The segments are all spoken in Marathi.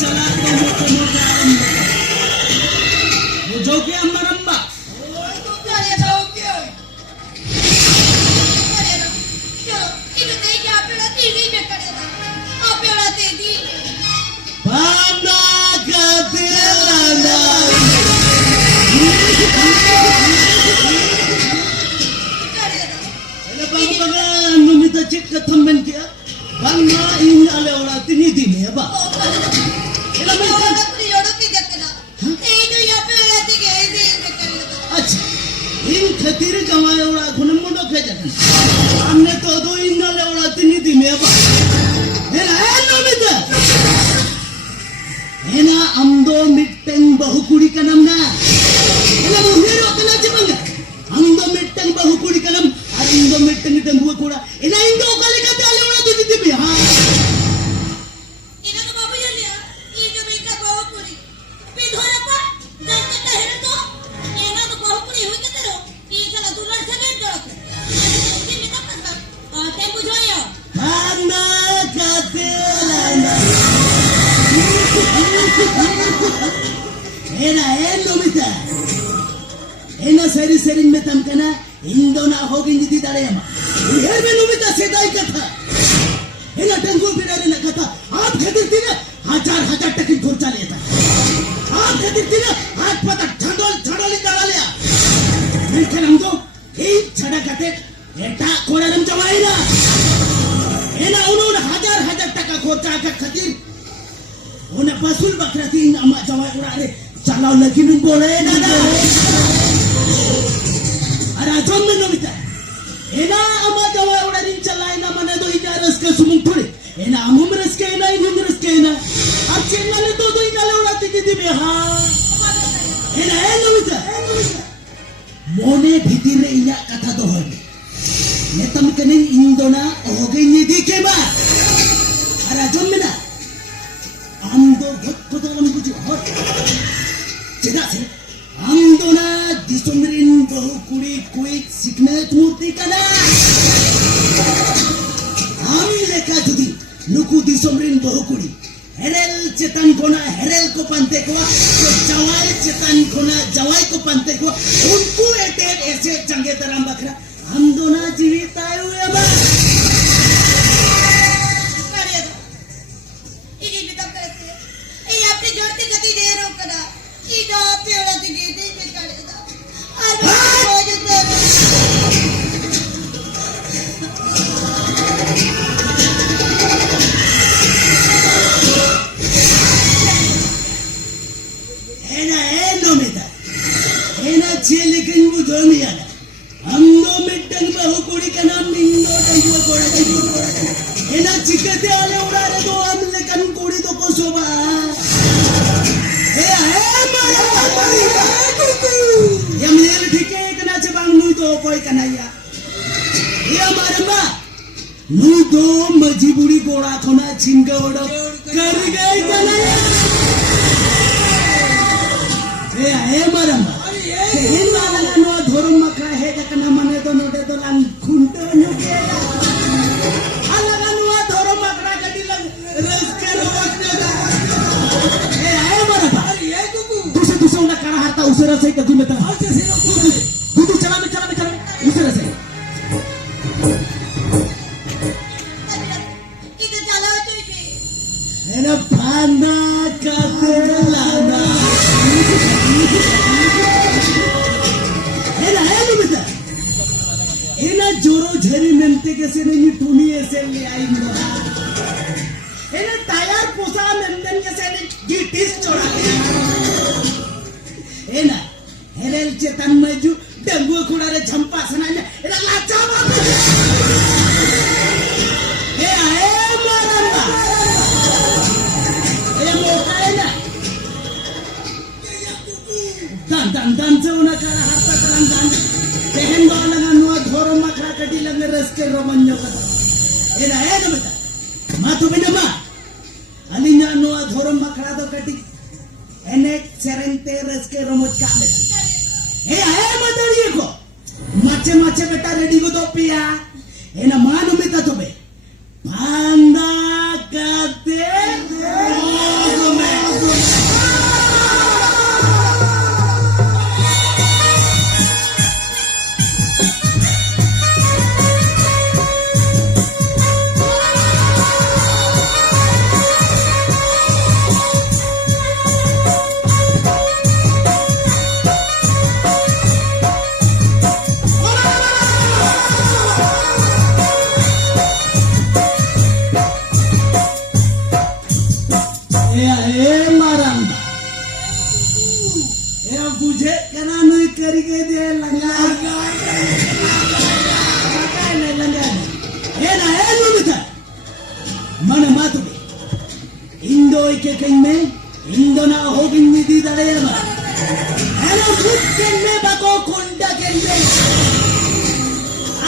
salah kamu aramba. Joke amaramba. Banda katilana. Ela baga numita check kathamben kya. Banda in ale ora tini dine ba. Ela mai अच्छा इन खतीर जमाए उड़ा खुनम मुंडो खे जगन हमने तो दो इन नाले उड़ा तिनी दी में बा है नो मिता है ना अंदो मिट्टंग बहुकुड़ी का नाम ना है ना मुझे रोकना चमंगा अंदो मिट्टंग बहुकुड़ी का नाम अंदो मिट्टंग डंगुआ कोड़ा है ना इंदो काले का ताले उड़ा तिनी दी में हाँ इना तो बाबू ये लिया ये जो बेटा बहुकुड़ी पिधोरा पर जाके टहरे तो एना तो बहुकुड़ी हुई के तेरो ये चला दुलर से गेट जोड़ ये मिटा पसंद ते बुझाया बंदा कातिलाना Ena eno mita. Ena seri seri metam kana Indo na hogi niti darema. Her me no mita sedai katha. Ena tango pirare na katha. Aap khadir tina हजार टकी खर्चा लेता. आप कहीं tina हाथ पता छड़ोल निकाला लिया. लेकिन हम तो एक छड़ा करते एटा कोड़रम जमाई ना. Ena उन्होंने हजार टका खर्चा का खतीर उन्हें पसूल बकराती अम्मा जवाई उड़ाने चलाओ लगी नहीं बोले ना ना अरे आजम में नमिता है ना अम्मा जवाई उड़ाने चलाए ना मने तो इधर रस्के सुमुंग थोड़े है ना अम्म रस्के है ना इन्हीं रस्के है ना अब चेन्नई ने तो इधर उड़ाती की थी हाँ है ना नमिता मोने भीतर रे इया कथा तो है नेतम कने इंदोना होगे निधि के बाद अरे आजम में ना आमदो घट तो हम कुछ और चेदा से आमदो ना दिसुमरिन बहु कुड़ी कोई सिग्नल मूर्ति कना आम लेका जुदी नुकु दिसुमरिन बहु कुड़ी हेरेल चेतन कोना हेरेल को पंते को तो जवाई चेतन कोना जवाई को पंते को उनको एटे ऐसे चंगे तरह बकरा आमदो ना जीवित आयु है बा जोड़ती गति दे रो करा ई जो पेड़ा ती दे दे करे दा आज रोज दे एनो मेदा एना चेलिकन बुझो मिया हम दो मिटन बहु कुड़ी का नाम निंदो डंगो कोड़ा एना चिकते आले उड़ारे दो हम लेकन कुड़ी तो को शोभा Nudo majiburi goda khona chinga oda kar gai kanaya e maramba hin wala no dhorum makra he jakana mane to note to lang khunto nyugela alaga no dhorum makra kadi lang raske rawakne e maramba duse una kara harta usera sai kadi meta dudu chala usera sai Ena banda katilana. Ena beta. Ena joro Zari मेंटे के से नहीं टूनी ऐसे ले आई ना. Ena टायर पोसा मेंटन के से नहीं गिटिस चोरा. Ena हेरेल चेतन मजू डंगू कुड़ारे झंपा सनाने. Ena लाचा बाप. Dan seuna kara harta kalang dan tehen doa nuwa dhoro makra kadi lang reske romanyo kata ena beta matu benda ma alinya nuwa dhoro makra do kadi enek serente reske romoj kame matariye ko mache beta ready go do pia ena manu beta to be banda kate ए मारंगा ए बुझे कना नहीं करी के दे लंगा काय नाही लंगा ए ना ए लुमिता मन मातु इंदो के कइमे इंदो ना होगिन निदी दळेमा एना खुद केन्ने बाको कोंडा केन्ने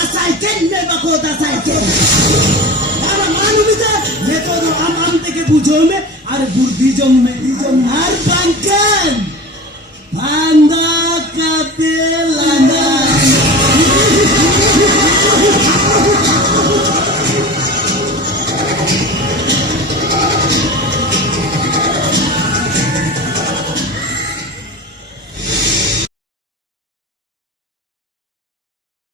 असाय केन्ने बाको दसाय केन्ने आरा मानुमिता ये तो आम থেকে বুঝো মে আর বুদ্ধি জন্মে আর পাঞ্চন ভান্দা কাতে